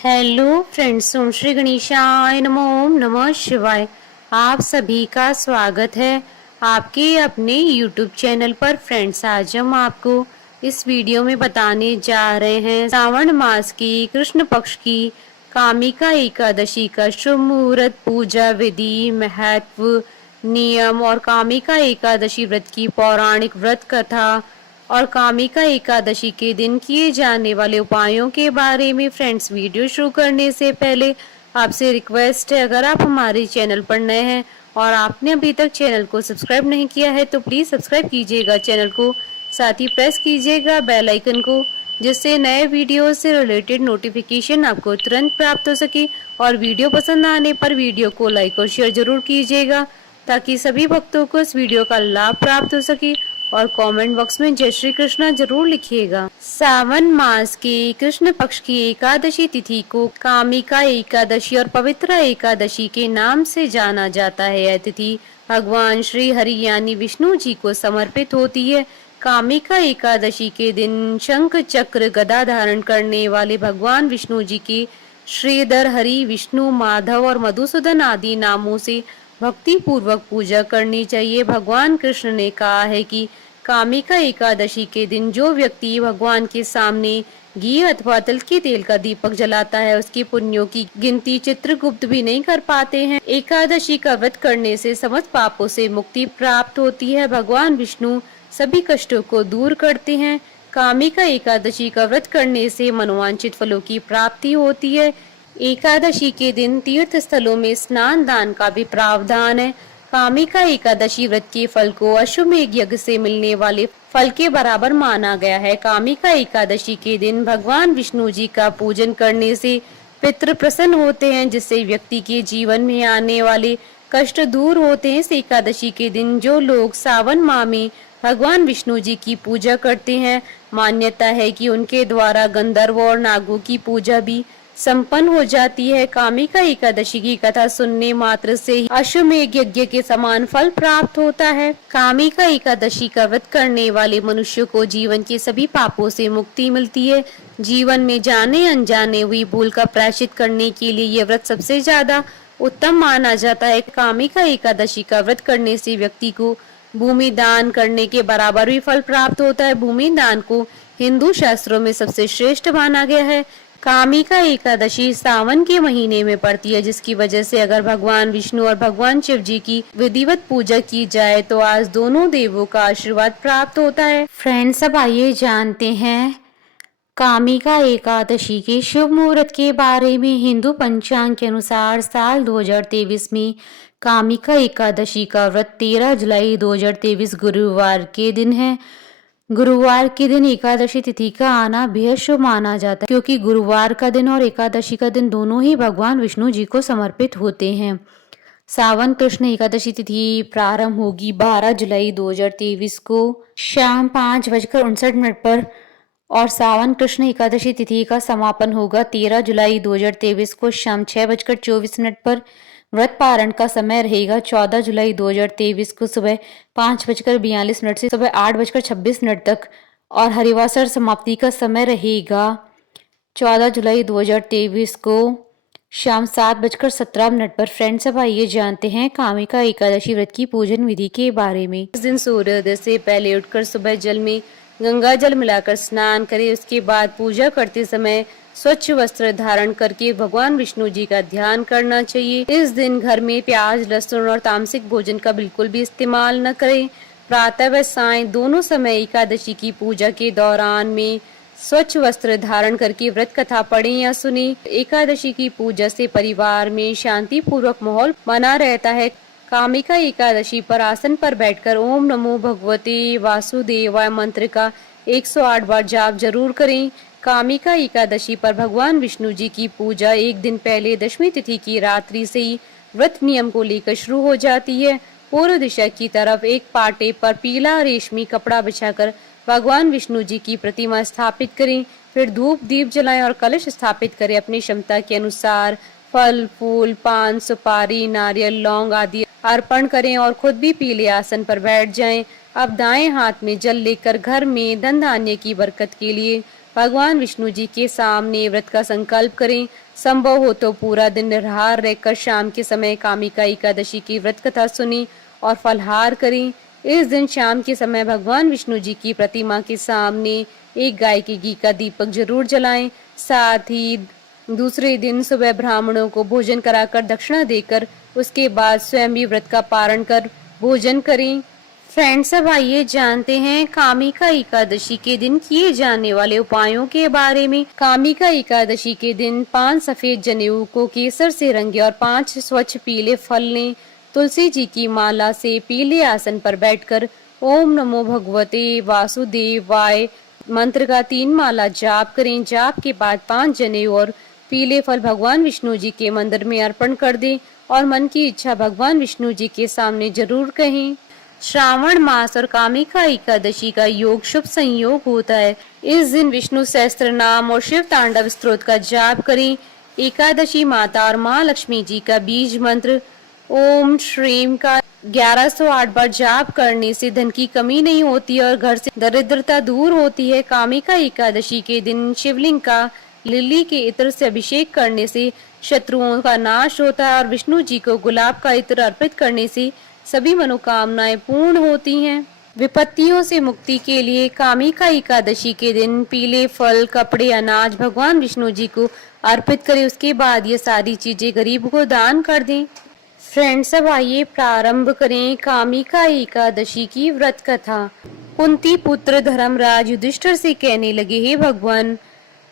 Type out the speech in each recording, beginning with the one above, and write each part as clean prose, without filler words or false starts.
Hello friends, ओम श्री गणेशाय नमो, ओम नमः शिवाय। आप सभी का स्वागत है आपके अपने यूट्यूब चैनल पर। फ्रेंड्स, आज हम आपको इस वीडियो में बताने जा रहे हैं श्रावण मास की कृष्ण पक्ष की कामिका एकादशी का शुभ मुहूर्त, पूजा विधि, महत्व, नियम और कामिका एकादशी व्रत की पौराणिक व्रत कथा और कामिका एकादशी के दिन किए जाने वाले उपायों के बारे में। फ्रेंड्स, वीडियो शुरू करने से पहले आपसे रिक्वेस्ट है, अगर आप हमारे चैनल पर नए हैं और आपने अभी तक चैनल को सब्सक्राइब नहीं किया है तो प्लीज़ सब्सक्राइब कीजिएगा चैनल को, साथ ही प्रेस कीजिएगा बेल आइकन को, जिससे नए वीडियो से रिलेटेड नोटिफिकेशन आपको तुरंत प्राप्त हो सके। और वीडियो पसंद आने पर वीडियो को लाइक और शेयर जरूर कीजिएगा ताकि सभी भक्तों को इस वीडियो का लाभ प्राप्त हो सके। और कमेंट बॉक्स में जय श्री कृष्णा जरूर लिखिएगा। सावन मास के कृष्ण पक्ष की एकादशी तिथि को कामिका एकादशी और पवित्र एकादशी के नाम से जाना जाता है। यह तिथि भगवान श्री हरि यानी विष्णु जी को समर्पित होती है। कामिका एकादशी के दिन शंख चक्र गदा धारण करने वाले भगवान विष्णु जी की श्रीधर, हरि, विष्णु, माधव और मधुसूदन आदि नामों से भक्ति पूर्वक पूजा करनी चाहिए। भगवान कृष्ण ने कहा है कि कामिका एकादशी के दिन जो व्यक्ति भगवान के सामने घी अथवा तिल के तेल का दीपक जलाता है, उसकी पुण्यों की गिनती चित्रगुप्त भी नहीं कर पाते हैं। एकादशी का व्रत करने से समस्त पापों से मुक्ति प्राप्त होती है। भगवान विष्णु सभी कष्टों को दूर करते हैं। कामिका एकादशी का व्रत करने से मनोवांछित फलों की प्राप्ति होती है। एकादशी के दिन तीर्थ स्थलों में स्नान दान का भी प्रावधान है। कामिका एकादशी व्रत के फल को अश्वमेध यज्ञ से मिलने वाले फल के बराबर माना गया है। कामिका एकादशी के दिन भगवान विष्णु जी का पूजन करने से पितृ प्रसन्न होते हैं, जिससे व्यक्ति के जीवन में आने वाले कष्ट दूर होते हैं। इस एकादशी के दिन जो लोग सावन माह में भगवान विष्णु जी की पूजा करते हैं, मान्यता है कि उनके द्वारा गंधर्व और नागों की पूजा भी संपन्न हो जाती है। कामिका एकादशी की कथा सुनने मात्र से ही अश्वमेध यज्ञ के समान फल प्राप्त होता है। कामिका एकादशी का व्रत करने वाले मनुष्य को जीवन के सभी पापों से मुक्ति मिलती है। जीवन में जाने अनजाने हुई भूल का प्रायश्चित करने के लिए यह व्रत सबसे ज्यादा उत्तम माना जाता है। कामिका एकादशी का व्रत करने से व्यक्ति को भूमि दान करने के बराबर भी फल प्राप्त होता है। भूमि दान को हिंदू शास्त्रों में सबसे श्रेष्ठ माना गया है। कामिका एकादशी सावन के महीने में पड़ती है, जिसकी वजह से अगर भगवान विष्णु और भगवान शिव जी की विधिवत पूजा की जाए तो आज दोनों देवों का आशीर्वाद प्राप्त होता है। फ्रेंड्स, अब आइए जानते हैं कामिका एकादशी के शुभ मुहूर्त के बारे में। हिंदू पंचांग के अनुसार साल 2023 में कामिका एकादशी का व्रत 13 जुलाई 2023 गुरुवार के दिन है। गुरुवार के दिन एकादशी तिथि का आना बेहद शुभ माना जाता है, क्योंकि गुरुवार का दिन और एकादशी का दिन दोनों ही भगवान विष्णु जी को समर्पित होते हैं। सावन कृष्ण एकादशी तिथि प्रारंभ होगी 12 जुलाई 2023 को शाम 5:59 पर और सावन कृष्ण एकादशी तिथि का समापन होगा 13 जुलाई 2023 को शाम 6:24 पर। व्रत पारण का समय रहेगा 14 जुलाई 2023 को सुबह 5:42 से सुबह 8:26 तक और हरिवासर समाप्ति का समय रहेगा 14 जुलाई 2023 को शाम 7:17 पर। फ्रेंड्स, अब आइए जानते हैं कामिका एकादशी व्रत की पूजन विधि के बारे में। इस दिन सूर्योदय से पहले उठकर सुबह जल में गंगा जल मिलाकर स्नान करें। उसके बाद पूजा करते समय स्वच्छ वस्त्र धारण करके भगवान विष्णु जी का ध्यान करना चाहिए। इस दिन घर में प्याज, लहसुन और तामसिक भोजन का बिल्कुल भी इस्तेमाल न करें। प्रातः व सायं दोनों समय एकादशी की पूजा के दौरान में स्वच्छ वस्त्र धारण करके व्रत कथा पढ़ें या सुने। एकादशी की पूजा से परिवार में शांति पूर्वक माहौल बना रहता है। कामिका एकादशी पर आसन पर बैठकर ओम नमो भगवते वासुदेवाय मंत्र का 108 बार जाप जरूर करें। कामिका एकादशी पर भगवान विष्णु जी की पूजा एक दिन पहले दशमी तिथि की रात्रि से ही व्रत नियम को लेकर शुरू हो जाती है। पूर्व दिशा की तरफ एक पाटे पर पीला रेशमी कपड़ा बिछाकर भगवान विष्णु जी की प्रतिमा स्थापित करें। फिर धूप दीप जलाएं और कलश स्थापित करें। अपनी क्षमता के अनुसार फल, फूल, पान, सुपारी, नारियल, लौंग आदि अर्पण करें और खुद भी पीले आसन पर बैठ जाएं। अब दाएं हाथ में जल लेकर घर में धन धान्य की बरकत के लिए भगवान विष्णु जी के सामने व्रत का संकल्प करें। संभव हो तो पूरा दिन निराहार रहकर शाम के समय कामिका एकादशी की व्रत कथा सुनी और फलाहार करें। इस दिन शाम के समय भगवान विष्णु जी की प्रतिमा के सामने एक गाय के घी का दीपक जरूर जलाएं। साथ ही दूसरे दिन सुबह ब्राह्मणों को भोजन कराकर दक्षिणा देकर उसके बाद स्वयं भी व्रत का पारण कर भोजन करें। फ्रेंड्स, अब आइए जानते हैं कामिका एकादशी के दिन किए जाने वाले उपायों के बारे में। कामिका एकादशी के दिन 5 सफेद जनेऊ को केसर से रंगे और 5 स्वच्छ पीले फल लें। तुलसी जी की माला से पीले आसन पर बैठकर ओम नमो भगवते वासुदेवाय मंत्र का 3 माला जाप करें। जाप के बाद 5 जनेऊ और पीले फल भगवान विष्णु जी के मंदिर में अर्पण कर दें और मन की इच्छा भगवान विष्णु जी के सामने जरूर कहें। श्रावण मास और कामिका एकादशी का योग शुभ संयोग होता है। इस दिन विष्णु सहस्त्र नाम और शिव तांडव स्तोत्र का जाप करें। एकादशी माता और माँ लक्ष्मी जी का बीज मंत्र ओम श्रीम का 1108 बार जाप करने से धन की कमी नहीं होती और घर से दरिद्रता दूर होती है। कामिका एकादशी के दिन शिवलिंग का लिली के इत्र से अभिषेक करने से शत्रुओं का नाश होता है और विष्णु जी को गुलाब का इत्र अर्पित करने से सभी मनोकामनाएं पूर्ण होती हैं। विपत्तियों से मुक्ति के लिए कामिका एकादशी के दिन पीले फल, कपड़े, अनाज भगवान विष्णु जी को अर्पित करें। उसके बाद ये सारी चीजें गरीब को दान कर दें। फ्रेंड्स, अब आइए प्रारंभ करें कामिका एकादशी की व्रत कथा। कुंती पुत्र धर्मराज युधिष्ठिर से कहने लगे, हे भगवान,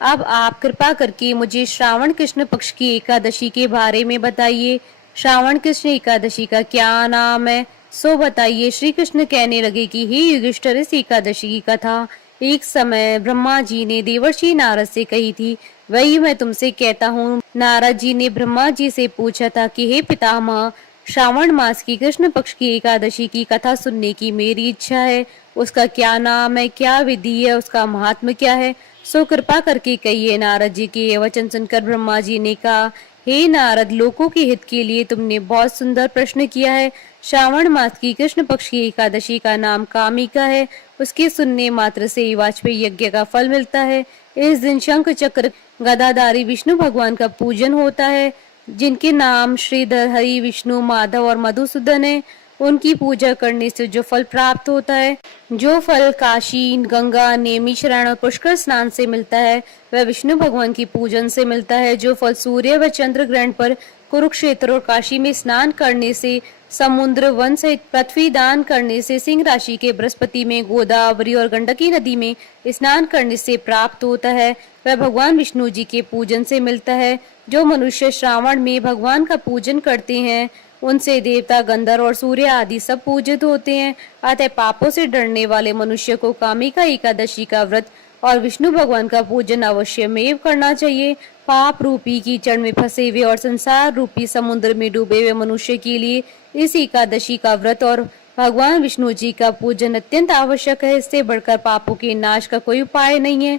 अब आप कृपा करके मुझे श्रावण कृष्ण पक्ष की एकादशी के बारे में बताइए। श्रावण कृष्ण एकादशी का क्या नाम है, सो बताइए। श्री कृष्ण कहने लगे कि हे युधिष्ठिर, इस एकादशी की कथा एक समय ब्रह्मा जी ने देवर्षि नारद से कही थी, वही मैं तुमसे कहता हूँ। नारद जी ने ब्रह्मा जी से पूछा था कि हे पितामह, श्रावण मास की कृष्ण पक्ष की एकादशी की कथा सुनने की मेरी इच्छा है। उसका क्या नाम है, क्या विधि है, उसका महात्म्य क्या है, सो कृपा करके कहिए। नारद जी के ये वचन सुनकर ब्रह्मा जी ने कहा, हे नारद, लोकों के हित के लिए तुमने बहुत सुंदर प्रश्न किया है। श्रावण मास की कृष्ण पक्ष की एकादशी का नाम कामिका है। उसके सुनने मात्र से वाजपेयी यज्ञ का फल मिलता है। इस दिन शंख चक्र गदाधारी विष्णु भगवान का पूजन होता है, जिनके नाम श्रीधर, हरि, विष्णु, माधव और मधुसूदन है। उनकी पूजा करने से जो फल प्राप्त होता है, जो फल काशी, गंगा, नेमिशरण और पुष्कर स्नान से मिलता है, वह विष्णु भगवान की पूजन से मिलता है। जो फल सूर्य व चंद्र ग्रहण पर कुरुक्षेत्र और काशी में स्नान करने से, समुद्र वन सहित पृथ्वी दान करने से, सिंह राशि के बृहस्पति में, गोदावरी और गंडकी नदी में स्नान करने से प्राप्त होता है, वह भगवान विष्णु जी के पूजन से मिलता है। जो मनुष्य श्रावण में भगवान का पूजन करते हैं, उनसे देवता, गंधर्व और सूर्य आदि सब पूजित होते हैं। अतः पापों से डरने वाले मनुष्य को कामिका एकादशी का व्रत और विष्णु भगवान का पूजन अवश्य में करना चाहिए। पाप रूपी कीचड़ में फंसे हुए और संसार रूपी समुद्र में डूबे हुए मनुष्य के लिए इस एकादशी का व्रत और भगवान विष्णु जी का पूजन अत्यंत आवश्यक है। इससे बढ़कर पापों के नाश का कोई उपाय नहीं है।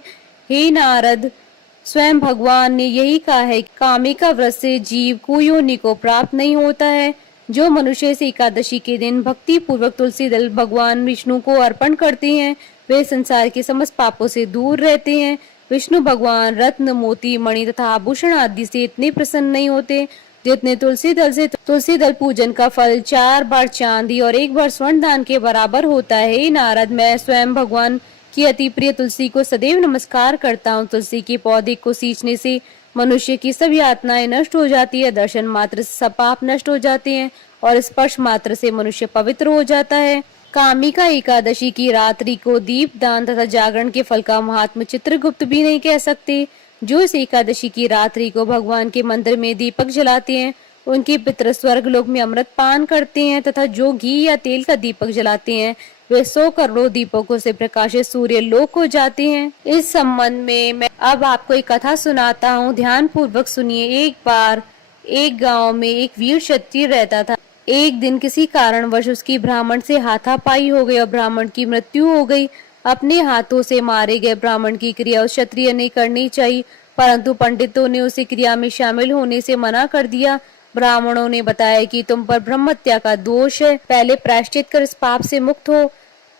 हे नारद, स्वयं भगवान ने यही कहा है कि कामिका व्रत से जीव को योनि को प्राप्त नहीं होता है। जो मनुष्य इस एकादशी के दिन भक्ति पूर्वक तुलसी दल भगवान विष्णु को अर्पण करते हैं, वे संसार के समस्त पापों से दूर रहते हैं। विष्णु भगवान रत्न, मोती, मणि तथा आभूषण आदि से इतने प्रसन्न नहीं होते जितने तुलसी दल से तुलसी दल पूजन का फल 4 बार चांदी और 1 बार स्वर्ण दान के बराबर होता है। नारद, मैं स्वयं भगवान की अति प्रिय तुलसी को सदैव नमस्कार करता हूँ। तुलसी के पौधे को सींचने से मनुष्य की सभी यातनाएं नष्ट हो जाती है, दर्शन मात्र से सब पाप नष्ट हो जाते हैं और स्पर्श मात्र से मनुष्य पवित्र हो जाता है। कामिका एकादशी की रात्रि को दीप दान तथा जागरण के फल का महात्म्य चित्रगुप्त भी नहीं कह सकते। जो इस एकादशी की रात्रि को भगवान के मंदिर में दीपक जलाते हैं, उनके पितृ स्वर्ग लोक में अमृत पान करते हैं तथा जो घी या तेल का दीपक जलाते हैं, वे 100 करोड़ दीपकों से प्रकाशित सूर्य लोक हो जाते हैं। इस संबंध में मैं अब आपको एक कथा सुनाता हूँ, ध्यान पूर्वक सुनिए। एक बार एक गांव में एक वीर क्षत्रिय रहता था। एक दिन किसी कारणवश उसकी ब्राह्मण से हाथापाई हो गई और ब्राह्मण की मृत्यु हो गई। अपने हाथों से मारे गए ब्राह्मण की क्रिया उस क्षत्रिय ने करनी चाहिए, परंतु पंडितों ने उसे क्रिया में शामिल होने से मना कर दिया। ब्राह्मणों ने बताया कि तुम पर ब्रह्म हत्या का दोष है, पहले प्रायश्चित कर इस पाप से मुक्त हो,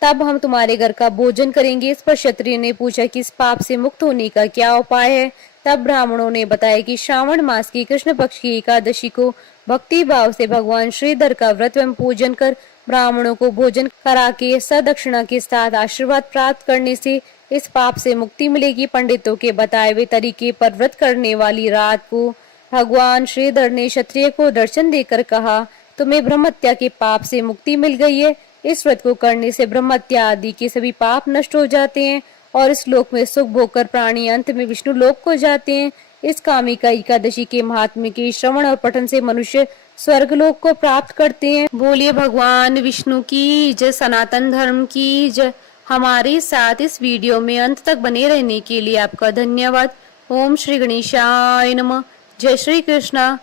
तब हम तुम्हारे घर का भोजन करेंगे। इस पर क्षत्रिय ने पूछा कि इस पाप से मुक्त होने का क्या उपाय है। तब ब्राह्मणों ने बताया कि श्रावण मास की कृष्ण पक्ष की एकादशी को भक्ति भाव से भगवान श्रीधर का व्रत एवं पूजन कर ब्राह्मणों को भोजन करा के सदक्षिणा के साथ आशीर्वाद प्राप्त करने से इस पाप से मुक्ति मिलेगी। पंडितों के बताए हुए तरीके पर व्रत करने वाली रात को भगवान श्रीधर ने क्षत्रिय को दर्शन देकर कहा, तुम्हें ब्रह्मत्या के पाप से मुक्ति मिल गई है। इस व्रत को करने से ब्रह्मत्या आदि के सभी पाप नष्ट हो जाते हैं और इस लोक में सुख भोगकर प्राणी अंत में विष्णु लोक को जाते हैं। इस कामिका एकादशी के महात्म्य के श्रवण और पठन से मनुष्य स्वर्ग लोक को प्राप्त करते हैं। बोलिए भगवान विष्णु की जय, सनातन धर्म की जय। हमारे साथ इस वीडियो में अंत तक बने रहने के लिए आपका धन्यवाद। ओम श्री गणेशाय नमः। जय श्री कृष्णा।